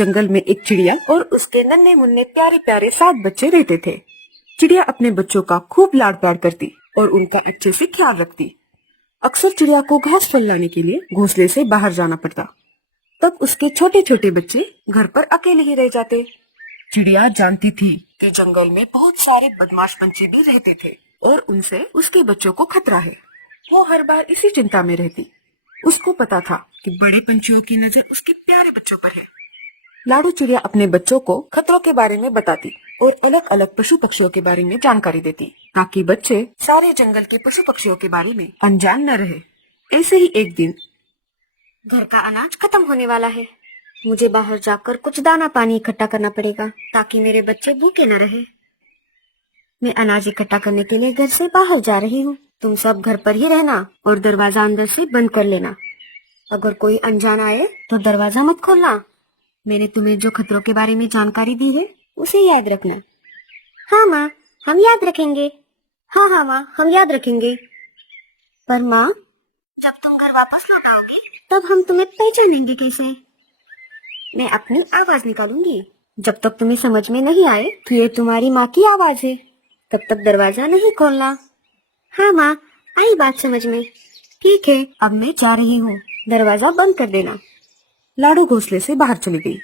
जंगल में एक चिड़िया और उसके नन्हे मुन्ने प्यारे प्यारे 7 बच्चे रहते थे। चिड़िया अपने बच्चों का खूब लाड प्यार करती और उनका अच्छे से ख्याल रखती। अक्सर चिड़िया को घास फल लाने के लिए घोंसले से बाहर जाना पड़ता। तब उसके छोटे छोटे बच्चे घर पर अकेले ही रह जाते। चिड़िया जानती थी कि जंगल में बहुत सारे बदमाश पंछी भी रहते थे और उनसे उसके बच्चों को खतरा है। वो हर बार इसी चिंता में रहती। उसको पता था कि बड़े पंछियों की नजर उसके प्यारे बच्चों पर है। लाडू चिड़िया अपने बच्चों को खतरों के बारे में बताती और अलग अलग पशु पक्षियों के बारे में जानकारी देती, ताकि बच्चे सारे जंगल के पशु पक्षियों के बारे में अनजान न रहे। ऐसे ही एक दिन, घर का अनाज खत्म होने वाला है। मुझे बाहर जाकर कुछ दाना पानी इकट्ठा करना पड़ेगा ताकि मेरे बच्चे भूखे न रहे। मैं अनाज इकट्ठा करने के लिए घर से बाहर जा रही हूँ। तुम सब घर पर ही रहना और दरवाजा अंदर से बंद कर लेना। अगर कोई अनजान आए तो दरवाजा मत खोलना। मैंने तुम्हें जो खतरों के बारे में जानकारी दी है उसे याद रखना। हाँ माँ, हम याद रखेंगे। हाँ माँ, हम याद रखेंगे। पर माँ, जब तुम घर वापस लौट आओगी तब हम तुम्हें पहचानेंगे कैसे? मैं अपनी आवाज निकालूंगी। जब तक तुम्हें समझ में नहीं आए तो ये तुम्हारी माँ की आवाज है, तब तक दरवाजा नहीं खोलना। हाँ माँ, आई बात समझ में। ठीक है, अब मैं जा रही हूँ, दरवाजा बंद कर देना। लाडू घोंसले से बाहर चली गई।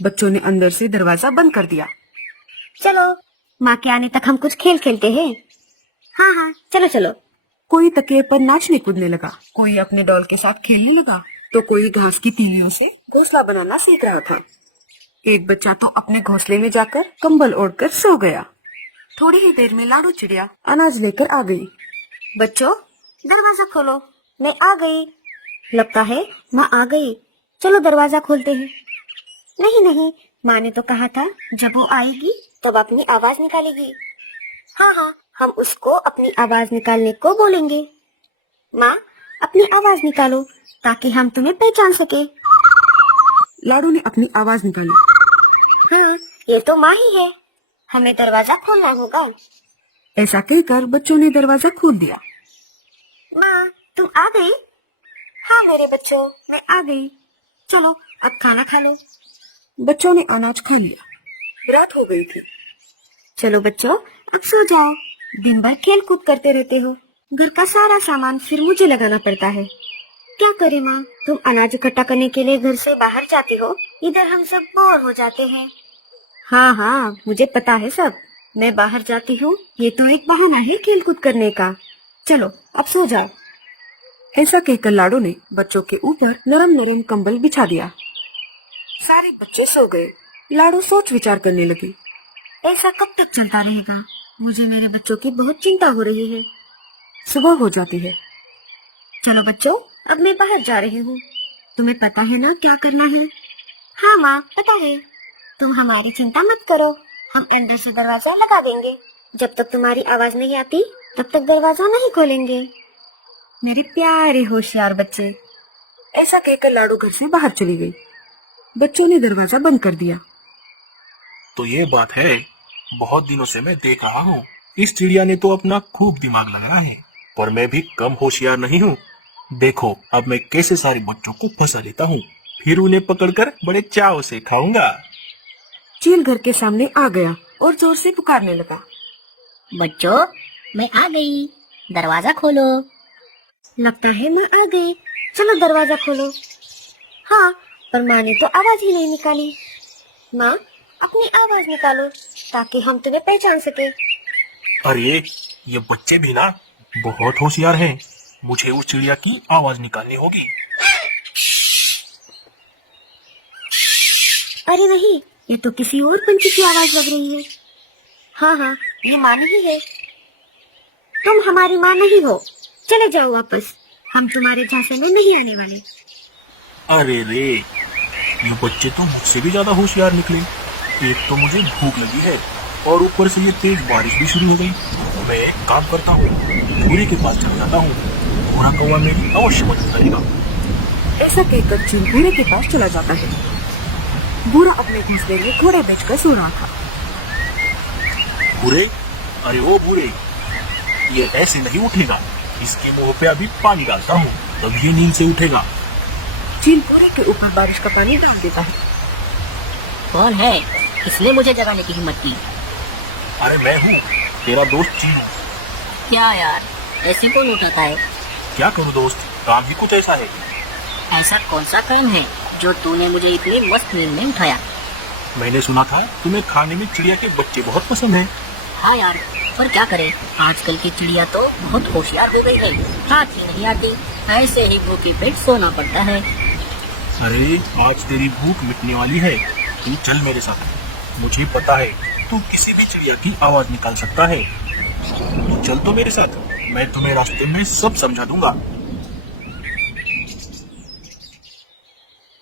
बच्चों ने अंदर से दरवाजा बंद कर दिया। चलो, माँ के आने तक हम कुछ खेल खेलते हैं। हाँ, चलो चलो। कोई तकिए पर नाचने कूदने लगा, कोई अपने डॉल के साथ खेलने लगा, तो कोई घास की तीलियों से घोंसला बनाना सीख रहा था। एक बच्चा तो अपने घोंसले में जाकर कंबल ओढ़कर सो गया। थोड़ी ही देर में लाडू चिड़िया अनाज लेकर आ गई। बच्चों, दरवाजा खोलो, मैं आ गई। लगता है माँ आ गई। चलो दरवाजा खोलते हैं। नहीं, माँ ने तो कहा था जब वो आएगी तब अपनी आवाज निकालेगी। हाँ, हम उसको अपनी आवाज निकालने को बोलेंगे। माँ, अपनी आवाज निकालो ताकि हम तुम्हें पहचान सके। लाडू ने अपनी आवाज निकाली। ये तो माँ ही है, हमें दरवाजा खोलना होगा। ऐसा कहकर बच्चों ने दरवाजा खोल दिया। माँ, तुम आ गई? हाँ मेरे बच्चों, मैं आ गई। चलो अब खाना खा लो। बच्चों ने अनाज खा लिया। रात हो गई थी। चलो बच्चों, अब सो जाओ। दिन भर खेल कूद करते रहते हो। घर का सारा सामान फिर मुझे लगाना पड़ता है। क्या करे माँ, तुम अनाज इकट्ठा करने के लिए घर से बाहर जाती हो, इधर हम सब बोर हो जाते हैं। हाँ, मुझे पता है सब। मैं बाहर जाती हूँ, ये तो एक बहाना है खेल कूद करने का। चलो अब सो जाओ। ऐसा कहकर लाडू ने बच्चों के ऊपर नरम नरम कंबल बिछा दिया। सारे बच्चे सो गए। लाडू सोच विचार करने लगी। ऐसा कब तक चलता रहेगा? मुझे मेरे बच्चों की बहुत चिंता हो रही है। सुबह हो जाती है। चलो बच्चों, अब मैं बाहर जा रही हूँ। तुम्हें पता है ना क्या करना है? हाँ माँ, पता है। तुम हमारी चिंता मत करो, हम अंदर से दरवाजा लगा देंगे। जब तक तुम्हारी आवाज नहीं आती तब तक दरवाजा नहीं खोलेंगे। मेरे प्यारे होशियार बच्चे। ऐसा कहकर लाडू घर से बाहर चली गई। बच्चों ने दरवाजा बंद कर दिया। तो ये बात है, बहुत दिनों से मैं देख रहा हूँ इस चिड़िया ने तो अपना खूब दिमाग लगाया है, पर मैं भी कम होशियार नहीं हूँ। देखो अब मैं कैसे सारे बच्चों को फंसा लेता हूँ, फिर उन्हें पकड़कर बड़े चाव से खाऊंगा। चील घर के सामने आ गया और जोर से पुकारने लगा। बच्चों, मैं आ गई, दरवाजा खोलो। लगता है मैं आ गई। चलो दरवाजा खोलो। हाँ, पर माँ ने तो आवाज ही नहीं निकाली। माँ, अपनी आवाज निकालो ताकि हम तुम्हें पहचान सके। अरे ये बच्चे भी ना बहुत होशियार हैं। मुझे उस चिड़िया की आवाज निकालनी होगी। अरे नहीं, ये तो किसी और पंछी की आवाज लग रही है। हाँ, ये माँ नहीं है। तुम हमारी माँ नहीं हो। चले जाओ वापस, हम तुम्हारे झांसे में नहीं आने वाले। अरे रे, ये बच्चे तो मुझसे भी ज्यादा होशियार निकले। एक तो मुझे भूख लगी है और ऊपर से ये तेज बारिश भी शुरू हो गई। मैं एक काम करता हूँ, भूरे के पास चल जाता हूँ। भूरा कौवा मेरी अवश्य मदद करेगा। ऐसा कहकर चील भूरे के पास चला जाता है। भूरा अपने घोंसले में घोड़े बेचकर सो रहा था। भूरे, अरे ओ भूरे, ये ऐसे नहीं उठेगा। इसके मुंह पे अभी पानी डालता हूँ, तब ये नींद से उठेगा। चील भूरे के ऊपर बारिश का पानी डाल देता है। कौन है? किसने मुझे जगाने की हिम्मत की? अरे मैं हूँ, तेरा दोस्त चीनू। क्या यार, ऐसी कौन उठाता है? क्या करूँ दोस्त, काम ही कुछ ऐसा है। ऐसा कौन सा काम है जो तूने मुझे इतनी मस्त नींद में उठाया? मैंने सुना था तुम्हें खाने में चिड़िया के बच्चे बहुत पसंद है। हाँ यार, पर क्या करें, आजकल की चिड़िया तो बहुत होशियार हो गई है। हाथ ही नहीं आती, ऐसे ही भूखी पेट सोना पड़ता है। अरे आज तेरी भूख मिटने वाली है, तू चल मेरे साथ। मुझे पता है तू किसी भी चिड़िया की आवाज निकाल सकता है। तू चल तो मेरे साथ, मैं तुम्हें रास्ते में सब समझा दूंगा।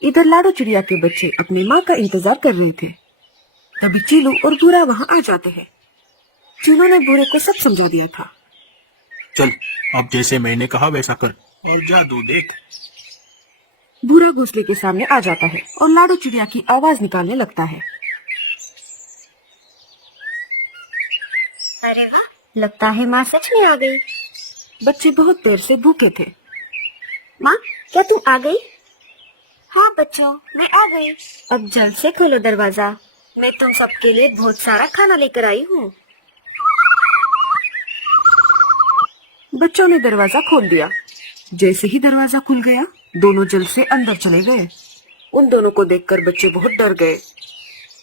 इधर लाडो चिड़िया के बच्चे अपनी माँ का इंतजार कर रहे थे। तभी चीलू और भूरा वहाँ आ जाते हैं। चीलू ने भूरे को सब समझा दिया था। चल अब जैसे मैंने कहा वैसा कर और जादू देख। भूरा घोंसले के सामने आ जाता है और लाडो चिड़िया की आवाज निकालने लगता है। अरे वाह, लगता है माँ सच में आ गई। बच्चे बहुत देर से भूखे थे। माँ, क्या तुम आ गई? हाँ बच्चों, मैं आ गई। अब जल्द से खोलो दरवाजा, मैं तुम सबके लिए बहुत सारा खाना लेकर आई हूँ। बच्चों ने दरवाजा खोल दिया। जैसे ही दरवाजा खुल गया, दोनों जल्द से अंदर चले गए। उन दोनों को देखकर बच्चे बहुत डर गए।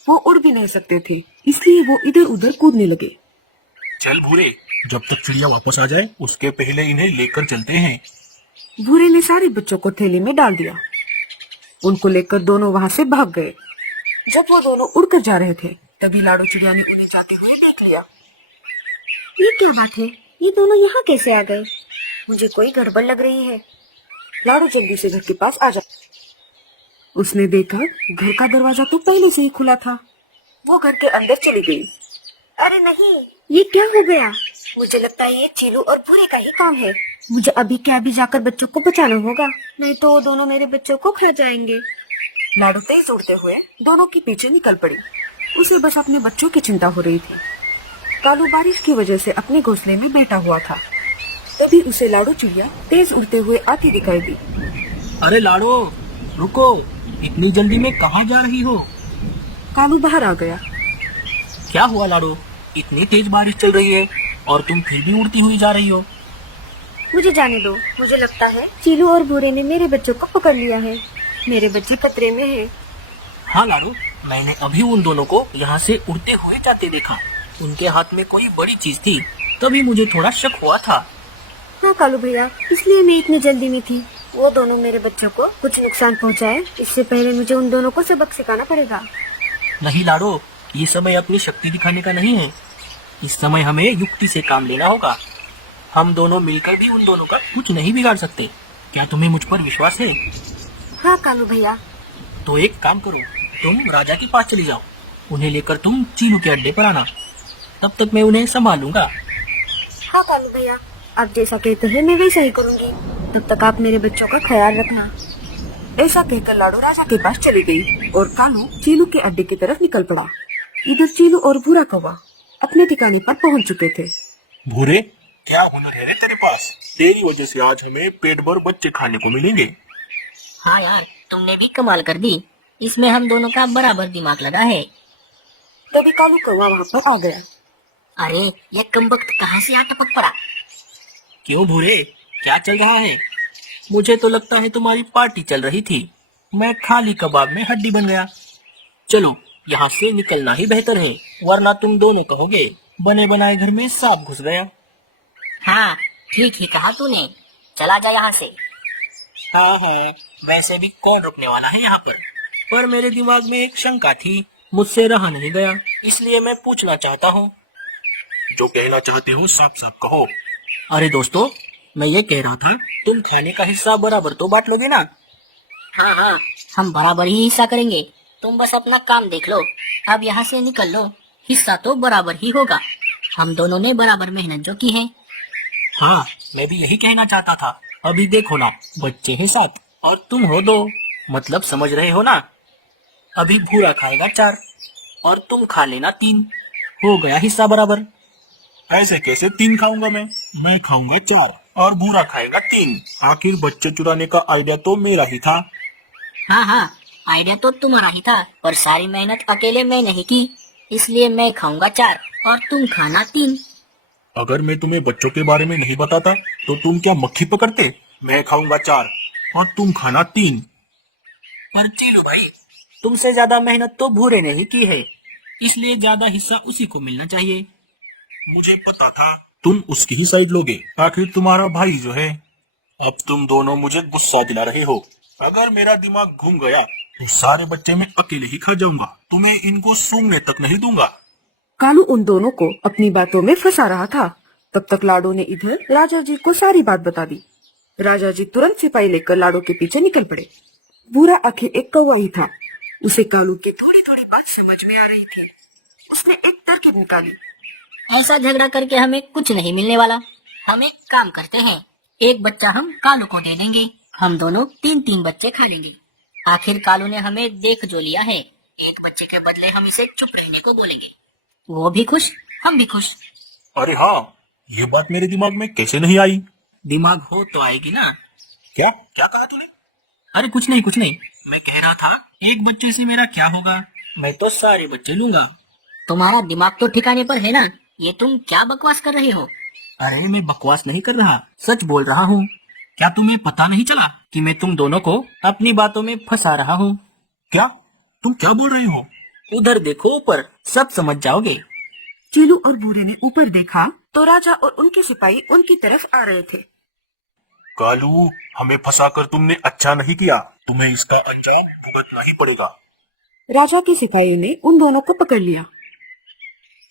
वो उड़ भी नहीं सकते थे, इसलिए वो इधर उधर कूदने लगे। चल भूरे, जब तक चिड़िया वापस आ जाए उसके पहले इन्हें लेकर चलते हैं। भूरे ने सारे बच्चों को थैली में डाल दिया। उनको लेकर दोनों वहाँ से भाग गए। जब वो दोनों उड़कर जा रहे थे, तभी लाडो चिड़िया ने उन्हें जाते हुए देख लिया। ये क्या बात है, ये दोनों यहाँ कैसे आ गए? मुझे कोई गड़बड़ लग रही है। लाडो जल्दी से घर के पास आ जा। उसने देखा घर का दरवाजा तो पहले से ही खुला था। वो घर के अंदर चली गई। अरे नहीं, ये क्या हो गया? मुझे लगता है ये चीलू और भूरे का ही काम है। मुझे अभी क्या भी जाकर बच्चों को बचाना होगा, नहीं तो वो दोनों मेरे बच्चों को खा जाएंगे। लाडो तेज उड़ते हुए दोनों के पीछे निकल पड़ी। उसे बस अपने बच्चों की चिंता हो रही थी। कालू बारिश की वजह से अपने घोंसले में बैठा हुआ था। तभी उसे लाडो चिड़िया तेज उड़ते हुए आती दिखाई दी। अरे लाडो रुको, इतनी जल्दी में कहाँ जा रही हो? कालू बाहर आ गया। क्या हुआ लाडो, इतनी तेज बारिश चल रही है और तुम फिर भी उड़ती हुई जा रही हो? मुझे जाने दो, मुझे लगता है चीलू और भूरे ने मेरे बच्चों को पकड़ लिया है। मेरे बच्चे खतरे में हैं। हाँ लाडो, मैंने अभी उन दोनों को यहाँ से उड़ते हुए जाते देखा। उनके हाथ में कोई बड़ी चीज थी, तभी मुझे थोड़ा शक हुआ था। हाँ कालू भैया, इसलिए मैं इतनी जल्दी में थी। वो दोनों मेरे बच्चों को कुछ नुकसान पहुँचाए, इससे पहले मुझे उन दोनों को सबक सिखाना पड़ेगा। नहीं लाडो, ये समय अपनी शक्ति दिखाने का नहीं है। इस समय हमें युक्ति से काम लेना होगा। हम दोनों मिलकर भी उन दोनों का कुछ नहीं बिगाड़ सकते। क्या तुम्हें मुझ पर विश्वास है? हाँ कालू भैया। तो एक काम करो, तुम राजा के पास चली जाओ। उन्हें लेकर तुम चीलू के अड्डे पर आना, तब तक मैं उन्हें संभालूंगा। हाँ कालू भैया, आप जैसा कहते हैं मैं वैसा ही करूँगी। तब तक आप मेरे बच्चों का ख्याल रखना। ऐसा कहकर लाडो राजा के पास चली गई और कालू चीलू के अड्डे की तरफ निकल पड़ा। इधर चीलू और भूरा कौवा अपने ठिकाने पर पहुंच चुके थे। भूरे, क्या हुनर है रे तेरे पास? तेरी वजह से आज हमें पेट भर बच्चे खाने को मिलेंगे। हाँ यार, तुमने भी कमाल कर दी। इसमें हम दोनों का बराबर दिमाग लगा है। तभी कालू कौवा वहाँ पर आ गया। अरे ये कमबख्त कहाँ से यहाँ टपक पड़ा? क्यों भूरे, क्या चल रहा है? मुझे तो लगता है तुम्हारी पार्टी चल रही थी। मैं खाली कबाब में हड्डी बन गया। चलो यहाँ से निकलना ही बेहतर है, वरना तुम दोनों कहोगे बने बनाए घर में सांप घुस गया। हाँ ठीक ही कहा तूने, चला जा यहाँ से। हाँ हाँ, वैसे भी कौन रुकने वाला है यहाँ पर मेरे दिमाग में एक शंका थी, मुझसे रहा नहीं गया, इसलिए मैं पूछना चाहता हूँ। जो कहना चाहते हो साफ साफ कहो। अरे दोस्तों, मैं ये कह रहा था, तुम खाने का हिस्सा बराबर तो बांट लोगे ना? हाँ हाँ, हम बराबर ही हिस्सा करेंगे। तुम बस अपना काम देख लो। अब यहाँ से निकल लो, हिस्सा तो बराबर ही होगा। हम दोनों ने बराबर मेहनत जो की है। हाँ, मैं भी यही कहना चाहता था। अभी देखो ना, बच्चे हैं 7 और तुम हो 2, मतलब समझ रहे हो ना। अभी भूरा खाएगा 4 और तुम खा लेना 3, हो गया हिस्सा बराबर। ऐसे कैसे 3 खाऊंगा मैं खाऊंगा 4 और भूरा खाएगा 3। आखिर बच्चे चुराने का आइडिया तो मेरा ही था। हाँ हाँ, आइडिया तो तुम्हारा ही था, पर सारी मेहनत अकेले मैं नहीं की, इसलिए मैं खाऊंगा 4 और तुम खाना 3। अगर मैं तुम्हें बच्चों के बारे में नहीं बताता तो तुम क्या मक्खी पकड़ते? मैं खाऊंगा 4 और तुम खाना 3। पर चलो भाई, तुमसे ज्यादा मेहनत तो भूरे ने ही की है, इसलिए ज्यादा हिस्सा उसी को मिलना चाहिए। मुझे पता था तुम उसकी ही साइड लोगे, आखिर तुम्हारा भाई जो है। अब तुम दोनों मुझे गुस्सा दिला रहे हो। अगर मेरा दिमाग घूम गया तो सारे बच्चे मैं अकेले ही खा जाऊंगा, तुम्हें इनको सूंघने तक नहीं दूंगा। कालू उन दोनों को अपनी बातों में फंसा रहा था। तब तक लाडो ने इधर राजा जी को सारी बात बता दी। राजा जी तुरंत सिपाही लेकर लाडो के पीछे निकल पड़े। बुरा आखिर एक कौवा ही था। उसे कालू की थोड़ी थोड़ी बात समझ में आ रही थी। उसने एक तरकीब निकाली। ऐसा झगड़ा करके हमें कुछ नहीं मिलने वाला। हम एक काम करते हैं, एक बच्चा हम कालू को दे देंगे, हम दोनों 3-3 बच्चे खा लेंगे। आखिर कालू ने हमें देख जो लिया है, एक बच्चे के बदले हम इसे चुप रहने को बोलेंगे। वो भी खुश, हम भी खुश। अरे हाँ, ये बात मेरे दिमाग में कैसे नहीं आई? दिमाग हो तो आएगी ना। क्या क्या कहा तूने? अरे कुछ नहीं कुछ नहीं, मैं कह रहा था एक बच्चे से मेरा क्या होगा, मैं तो सारे बच्चे लूंगा। तुम्हारा दिमाग तो ठिकाने पर है ना, ये तुम क्या बकवास कर रहे हो? अरे मैं बकवास नहीं कर रहा, सच बोल रहा हूँ। क्या तुम्हें पता नहीं चला कि मैं तुम दोनों को अपनी बातों में फंसा रहा हूँ? क्या तुम क्या बोल रहे हो? उधर देखो ऊपर, सब समझ जाओगे। चीलू और बूरे ने ऊपर देखा तो राजा और उनके सिपाही उनकी तरफ आ रहे थे। कालू, हमें फंसाकर तुमने अच्छा नहीं किया, तुम्हें इसका अंजाम भुगतना ही पड़ेगा। राजा के सिपाही ने उन दोनों को पकड़ लिया।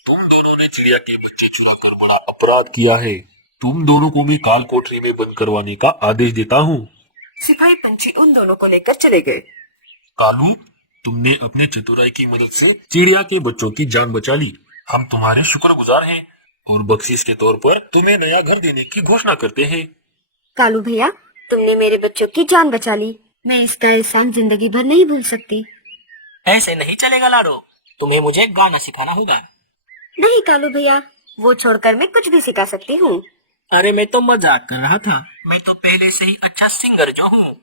तुम दोनों ने चिड़िया के बच्चे चुराकर बड़ा अपराध किया है। तुम दोनों को भी काल कोठरी में बंद करवाने का आदेश देता हूँ। सिपाही पंछी उन दोनों को लेकर चले गए। कालू, तुमने अपने चतुराई की मदद से चिड़िया के बच्चों की जान बचा ली। हम तुम्हारे शुक्रगुजार हैं और बख्शिश के तौर पर तुम्हें नया घर देने की घोषणा करते हैं। कालू भैया, तुमने मेरे बच्चों की जान बचा ली, मैं इसका एहसान जिंदगी भर नहीं भूल सकती। ऐसे नहीं चलेगा लाडो, तुम्हें मुझे गाना सिखाना होगा। नहीं कालू भैया, वो छोड़कर मैं कुछ भी सिखा सकती हूँ। अरे मैं तो मजाक कर रहा था, मैं तो पहले से ही अच्छा सिंगर जो हूँ।